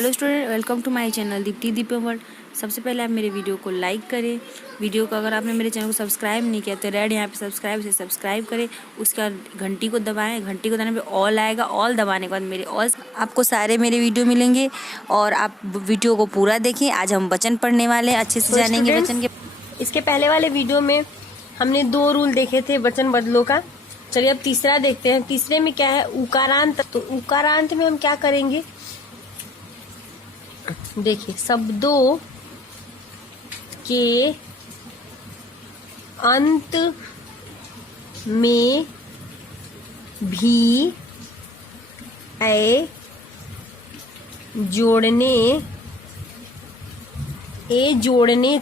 Hello student, welcome to my channel Deepti दीपे world. सबसे पहले आप मेरे वीडियो को लाइक करें। वीडियो को अगर आपने मेरे चैनल को सब्सक्राइब नहीं किया तो रेड यहाँ पे सब्सक्राइब से सब्सक्राइब करें। उसके बाद घंटी को दबाएं। घंटी को दबाने पे ऑल आएगा। ऑल दबाने के बाद मेरे ऑल आपको सारे मेरे वीडियो मिलेंगे और आप वीडियो को पूरा देखें। आज हम वचन पढ़ने वाले हैं, अच्छे से जानेंगे वचन के। इसके पहले वाले वीडियो में हमने 2 रूल देखे थे वचन बदलों का। चलिए अब तीसरा देखते हैं। तीसरे में क्या है, उकारांत। तो उकारांत में हम क्या करेंगे, देखिए शब्दों के अंत में भी ए जोड़ने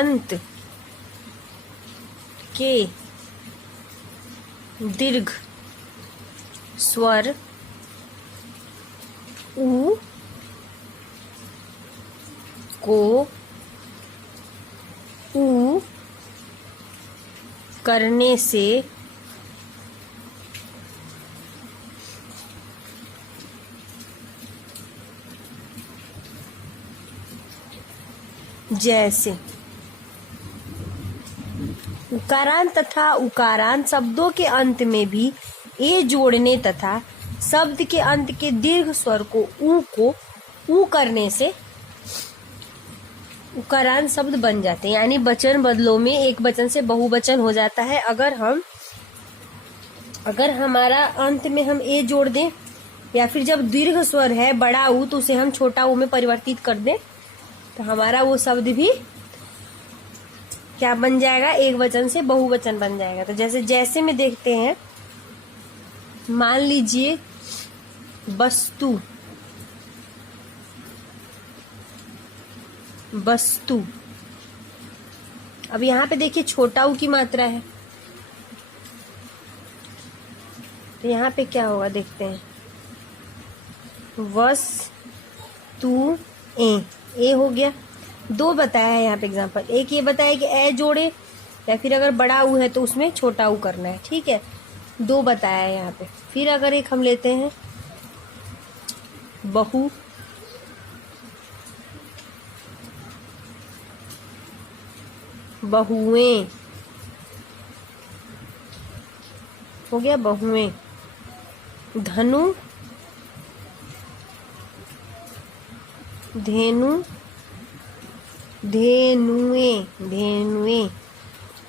तथा शब्द के अंत के दीर्घ स्वर उ को ऊ करने से जैसे उकारांत तथा उकारांत शब्दों के अंत में भी ए जोड़ने तथा शब्द के अंत के दीर्घ स्वर को ऊ करने से उकारांत शब्द बन जाते हैं। यानी वचन बदलों में एक वचन से बहुवचन हो जाता है। अगर हमारा अंत में हम ए जोड़ दें या फिर जब दीर्घ स्वर है बड़ा ऊ तो उसे हम छोटा ऊ में परिवर्तित कर दें तो हमारा वो शब्द भी क्या बन जाएगा, एक वचन से बहुवचन बन जाएगा। तो जैसे में देखते हैं, मान लीजिए वस्तु। अब यहाँ पे देखिए छोटा ऊ की मात्रा है तो यहाँ पे क्या होगा देखते हैं, वस्तु ए हो गया। 2 बताया है यहाँ पे एग्जाम्पल। एक ये बताया कि ए जोड़े या फिर अगर बड़ा ऊ है तो उसमें छोटा ऊ करना है, ठीक है। 2 बताया है यहाँ पे। फिर अगर एक हम लेते हैं बहुएं हो गया, बहुएं। धेनुएं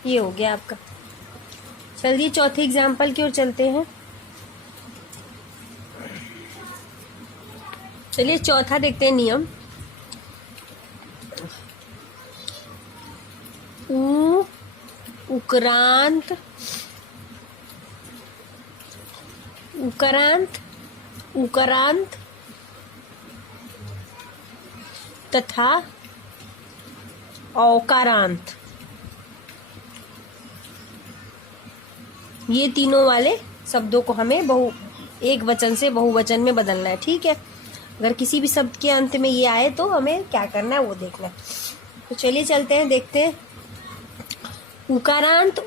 ये हो गया आपका। चलिए चौथे एग्जाम्पल की ओर चलते हैं। चलिए चौथा देखते हैं नियम। उकारांत तथा औकारांत, ये तीनों वाले शब्दों को हमें एक वचन से बहुवचन में बदलना है, ठीक है। अगर किसी भी शब्द के अंत में ये आए तो हमें क्या करना है वो देखना है। तो चलिए चलते हैं, देखते हैं। उकारांत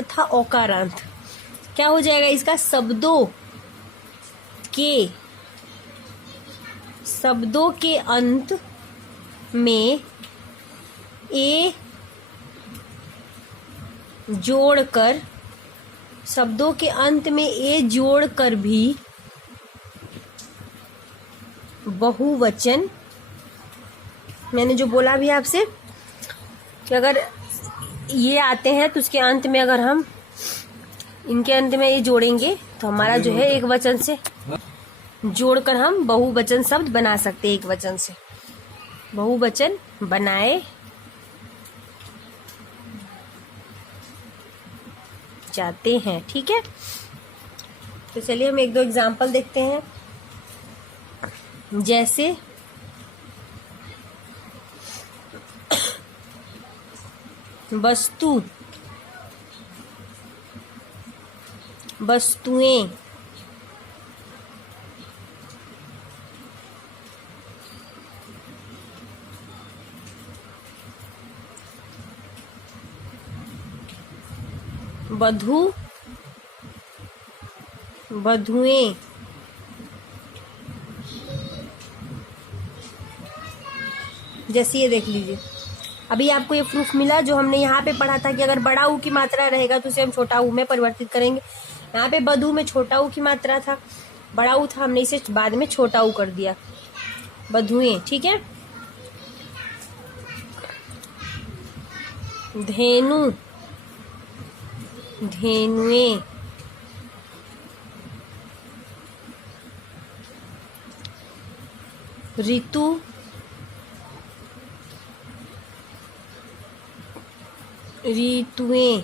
तथा औकारांत क्या हो जाएगा इसका, शब्दों के अंत में ए जोड़कर, शब्दों के अंत में ए जोड़कर भी बहुवचन, मैंने जो बोला भी आपसे कि अगर ये आते हैं तो उसके अंत में अगर हम इनके अंत में ये जोड़ेंगे तो हमारा जो है एक वचन से जोड़कर हम बहुवचन शब्द बना सकते हैं। एक वचन से बहुवचन बनाए जाते हैं, ठीक है। तो चलिए हम 1-2 एग्जाम्पल देखते हैं। जैसे वस्तु, वस्तुएं, बधू, बधुएं, जैसे ये देख लीजिए, अभी आपको ये प्रूफ मिला जो हमने यहाँ पे पढ़ा था कि अगर बड़ा ऊ की मात्रा रहेगा तो उसे हम छोटा ऊ में परिवर्तित करेंगे। यहाँ पे बधू में छोटा ऊ की मात्रा था, बड़ा ऊ था, हमने इसे बाद में छोटा ऊ कर दिया, बधुएं। ठीक है, धेनु, धेनुएं, ऋतु, ऋतुएं,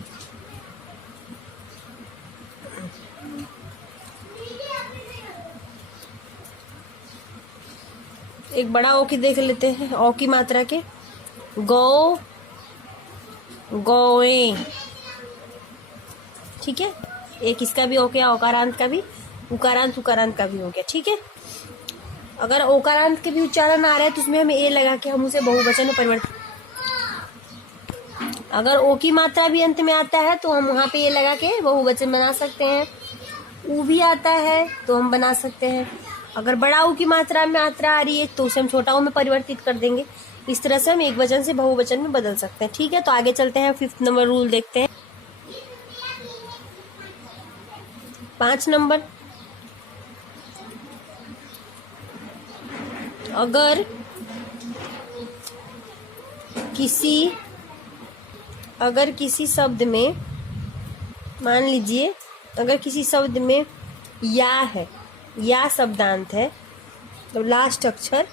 एक बड़ा ओ की देख लेते हैं, ओ की मात्रा के, गौ, गौएं। ठीक है, एक इसका भी हो गया, औकारांत का भी, उकारांत उकारांत का भी हो गया। ठीक है, अगर ओकारांत के भी उच्चारण आ रहे हैं तो उसमें हमें ए लगा के हम उसे बहुवचन में परिवर्तित, अगर ओ की मात्रा भी अंत में आता है तो हम वहां पे ए लगा के बहुवचन बना सकते हैं। ऊ भी आता है तो हम बना सकते हैं। अगर बड़ा ऊ की मात्रा आ रही है तो उसे हम छोटा ऊ में परिवर्तित कर देंगे। इस तरह से हम एक वचन से बहुवचन में बदल सकते हैं। ठीक है, तो आगे चलते हैं, 5th नंबर रूल देखते हैं। 5 नंबर, अगर किसी शब्द में, मान लीजिए अगर किसी शब्द में या है, या शब्दांत है, तो लास्ट अक्षर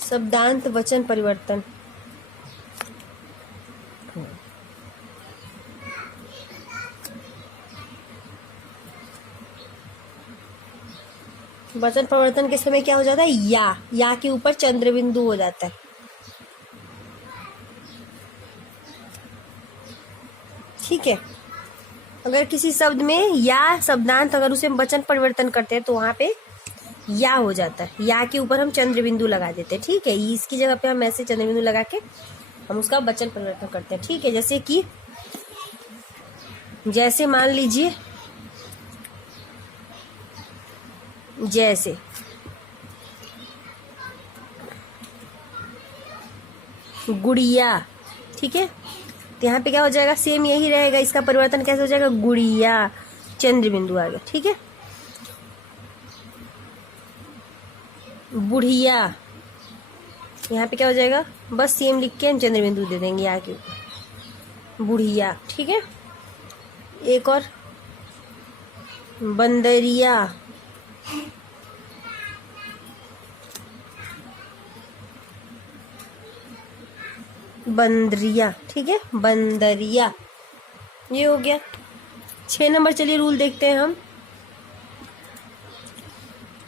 शब्दांत वचन परिवर्तन। वचन परिवर्तन के समय क्या हो जाता है, या के ऊपर चंद्र बिंदु हो जाता है। ठीक है, अगर किसी शब्द में या शब्दांत, अगर उसे हम वचन परिवर्तन करते हैं तो वहां पे या हो जाता है, या के ऊपर हम चंद्र बिंदु लगा देते हैं। ठीक है, इसकी जगह पे हम ऐसे चंद्र बिंदु लगा के हम उसका वचन परिवर्तन करते हैं। ठीक है, जैसे मान लीजिए, जैसे गुड़िया। ठीक है, तो यहाँ पे क्या हो जाएगा, सेम यही रहेगा, इसका परिवर्तन कैसे हो जाएगा, गुड़िया, चंद्र बिंदु आ गया। ठीक है, बुढ़िया, यहाँ पे क्या हो जाएगा, बस सेम लिख के हम चंद्र बिंदु दे देंगे यहाँ के ऊपर, बुढ़िया। ठीक है, एक और, बंदरिया, बंदरिया। ठीक है, बंदरिया, ये हो गया। 6 नंबर, चलिए रूल देखते हैं हम,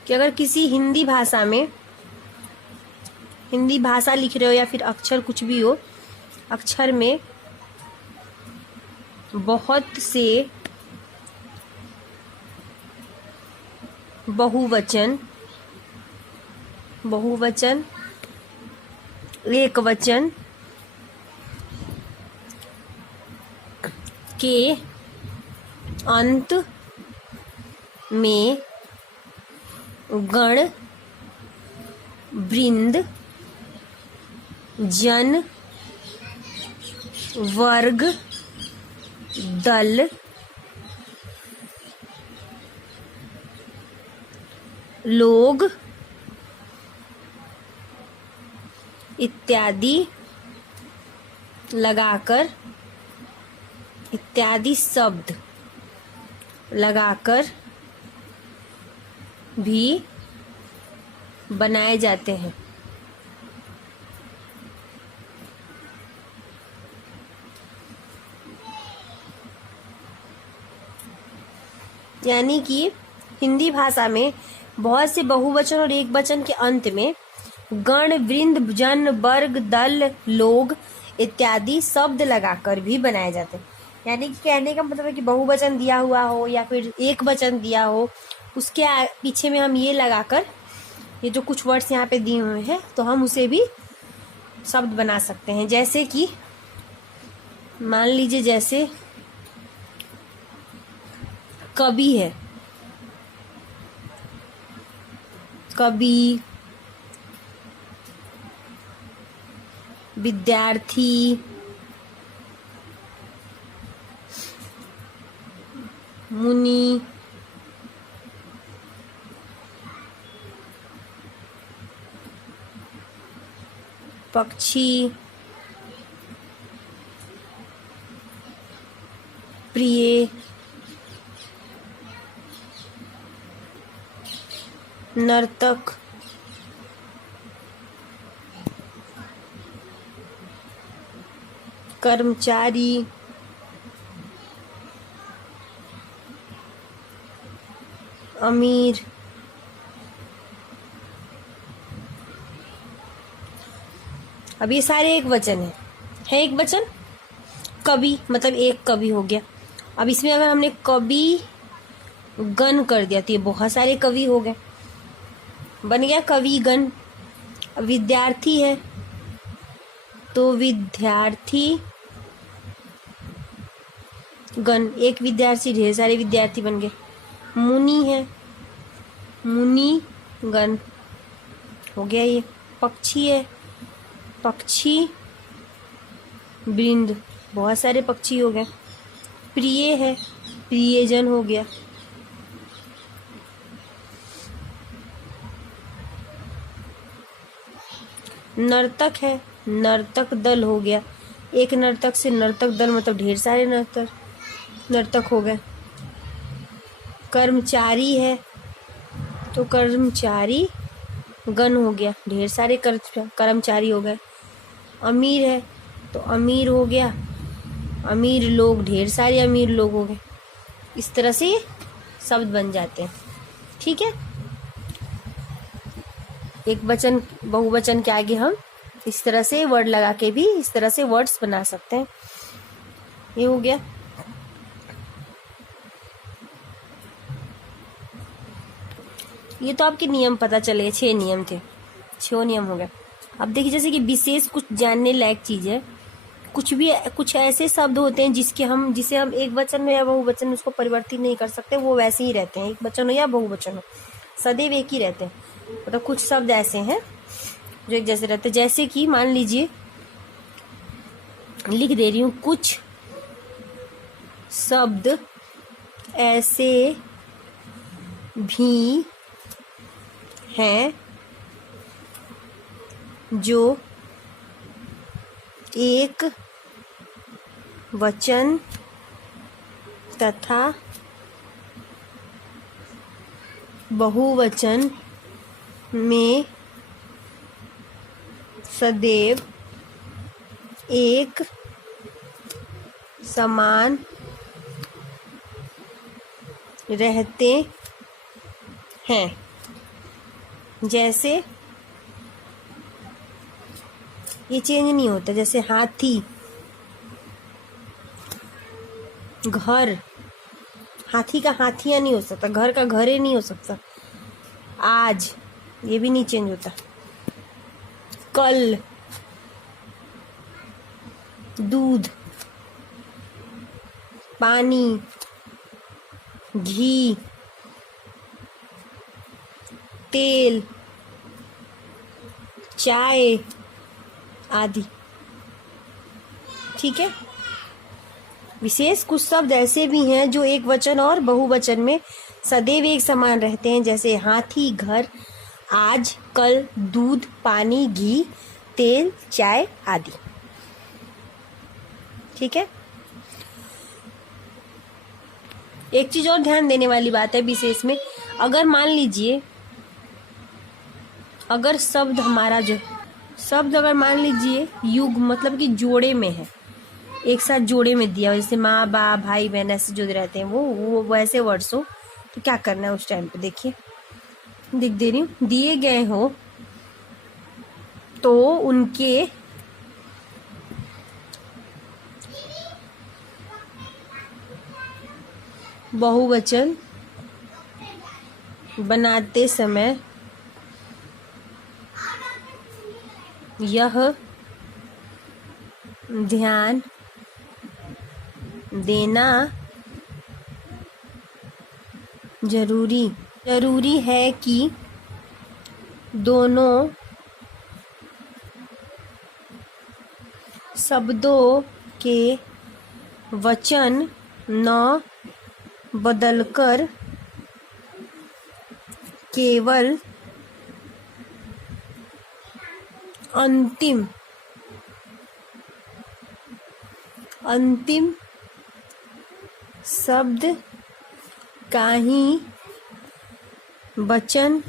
कि अगर किसी हिंदी भाषा लिख रहे हो या फिर अक्षर कुछ भी हो, अक्षर में बहुत से बहुवचन, एक वचन के अंत में गण, वृंद, जन, वर्ग, दल, लोग इत्यादि लगाकर, इत्यादि शब्द लगाकर भी बनाए जाते हैं। यानी कि हिंदी भाषा में बहुत से बहुवचन और एक वचन के अंत में गण, वृंद, जन, वर्ग, दल, लोग इत्यादि शब्द लगाकर भी बनाए जाते हैं। यानी कि कहने का मतलब है कि बहुवचन दिया हुआ हो या फिर एक वचन दिया हो, उसके पीछे में हम ये लगाकर, ये जो कुछ वर्ड्स यहाँ पे दिए हुए हैं, तो हम उसे भी शब्द बना सकते हैं। जैसे कि मान लीजिए जैसे कवि है, कवि, विद्यार्थी, मुनि, पक्षी, प्रिय, नर्तक, कर्मचारी, अमीर, अब ये सारे एक वचन है एक वचन। कवि मतलब एक कवि हो गया। अब इसमें अगर हमने कवि गण कर दिया तो ये बहुत सारे कवि हो गए, बन गया कवि गण। अब विद्यार्थी है तो विद्यार्थी गण, एक विद्यार्थी ढेर सारे विद्यार्थी बन गए। मुनि है, मुनि गण हो गया ये। पक्षी है, पक्षी वृंद, बहुत सारे पक्षी हो गए। प्रिय है, प्रियजन हो गया। नर्तक है, नर्तक दल हो गया। एक नर्तक से नर्तक दल मतलब ढेर सारे नर्तक हो गए। कर्मचारी है तो कर्मचारी गण हो गया, ढेर सारे कर्मचारी हो गए। अमीर है तो अमीर हो गया, अमीर लोग, ढेर सारे अमीर लोग हो गए। इस तरह से शब्द बन जाते हैं। ठीक है, एक वचन बहुवचन के आगे हम इस तरह से वर्ड लगा के भी इस तरह से वर्ड्स बना सकते हैं। ये हो गया। ये तो आपके नियम पता चले, 6 नियम थे, 6 नियम हो गए। अब देखिए जैसे कि विशेष कुछ जानने लायक चीज है। कुछ ऐसे शब्द होते हैं जिसे हम एक वचन में या बहुवचन में उसको परिवर्तित नहीं कर सकते, वो वैसे ही रहते हैं, एक वचन हो या बहुवचन हो, सदैव एक ही रहते हैं। मतलब कुछ शब्द ऐसे हैं जो एक जैसे रहते हैं। जैसे कि मान लीजिए, लिख दे रही हूं, कुछ शब्द ऐसे भी हैं जो एक वचन तथा बहुवचन में सदैव एक समान रहते हैं। जैसे ये चेंज नहीं होता, जैसे हाथी, घर, हाथी का हाथिया नहीं हो सकता, घर का घरे नहीं हो सकता। आज, ये भी नहीं चेंज होता। कल, दूध, पानी, घी, तेल, चाय आदि। ठीक है, विशेष कुछ शब्द ऐसे भी हैं जो एक वचन और बहुवचन में सदैव एक समान रहते हैं, जैसे हाथी, घर, आज, कल, दूध, पानी, घी, तेल, चाय आदि। ठीक है, एक चीज और ध्यान देने वाली बात है विशेष में, अगर मान लीजिए अगर शब्द हमारा जो शब्द अगर मान लीजिए युग मतलब कि जोड़े में है, एक साथ जोड़े में दिया हो, जैसे माँ बाप भाई बहन ऐसे जो रहते हैं वो वैसे वर्ड्स हो, तो क्या करना है उस टाइम पे, देखिए दिख दे रही हूँ, दिए गए हो तो उनके बहुवचन बनाते समय यह ध्यान देना जरूरी है कि दोनों शब्दों के वचन न बदलकर केवल अंतिम शब्द का ही वचन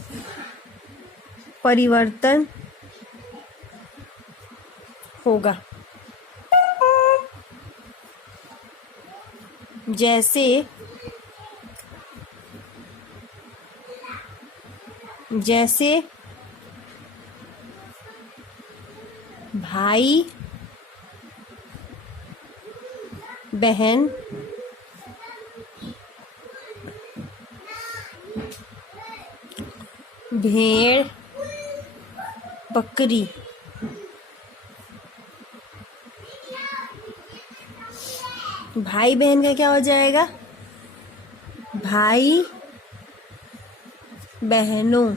परिवर्तन होगा। जैसे भाई बहन, भेड़ बकरी, भाई बहन का क्या हो जाएगा? भाई बहनों।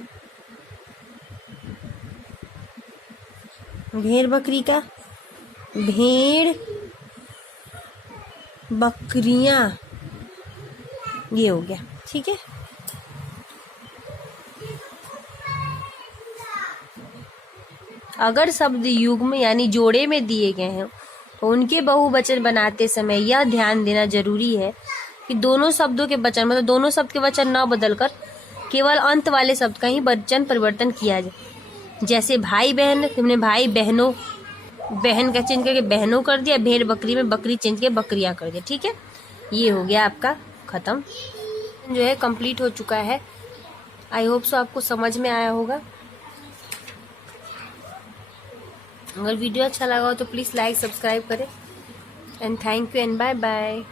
भेड़ बकरी का भेड़ बकरियां। ये हो गया, ठीक है। अगर शब्द युग्म यानी जोड़े में दिए गए हैं तो उनके बहुवचन बनाते समय यह ध्यान देना जरूरी है कि दोनों शब्दों के वचन मतलब दोनों शब्द के वचन न बदलकर केवल अंत वाले शब्द का ही वचन परिवर्तन किया जाए। जैसे भाई बहन, तुमने भाई बहनों, बहन का चेंज करके बहनों कर दिया, भेड़ बकरी में बकरी चेंज करके बकरियां कर दिया, ठीक है। ये हो गया आपका खत्म, जो है कंप्लीट हो चुका है। आई होप सो आपको समझ में आया होगा। अगर वीडियो अच्छा लगा हो तो प्लीज़ लाइक सब्सक्राइब करें and thank you and bye bye.